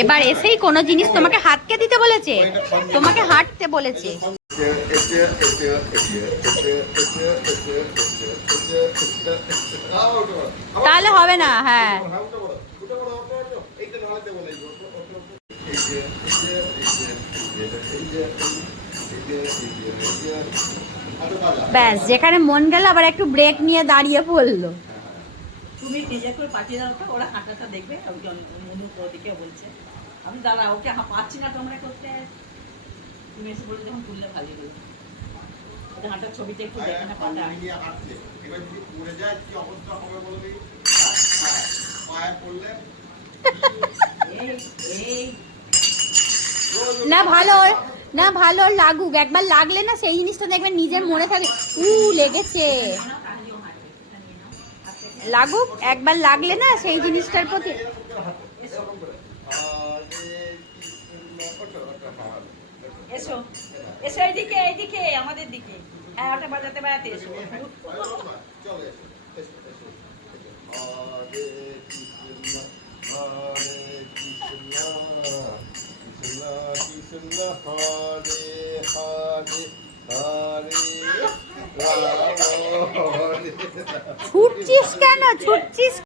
এবার এসেই কোনো জিনিস তোমাকে হাতকে দিতে বলেছে, তোমাকে হাঁটতে বলেছে। তাহলে হবে না। হ্যাঁ, ব্যাস, যেখানে মন গেল আবার একটু ব্রেক নিয়ে দাঁড়িয়ে পড়লো। তুমি নিজে করে পাঠিয়ে দাও তো, ওরা হাঁটাটা দেখবে। ওদিকে বলছে আমি দাঁড়া, ওকে পাচ্ছি না তোমরা করতে। তুমি এসে বলে যখন তুললে ভালো হলো, ওদের হাঁটার ছবিটা একটু দেখে না পাতা। এবার যদি পড়ে যায় কি অবস্থা হবে বলবি? পায়ে পড়লে না ভালো, না ভালো লাগুক, একবার লাগলে না সেই জিনিসটা দেখবেন নিজের মনে থাকে, লেগেছে, লাগুক, একবার লাগলে না সেই জিনিসটার প্রতি। এসো এসো, এইদিকে এইদিকে আমাদের দিকে। হ্যাঁ, ওটা বাজাতে বাজাতে এসো। ছুটছিস কেন, ছুটছিস?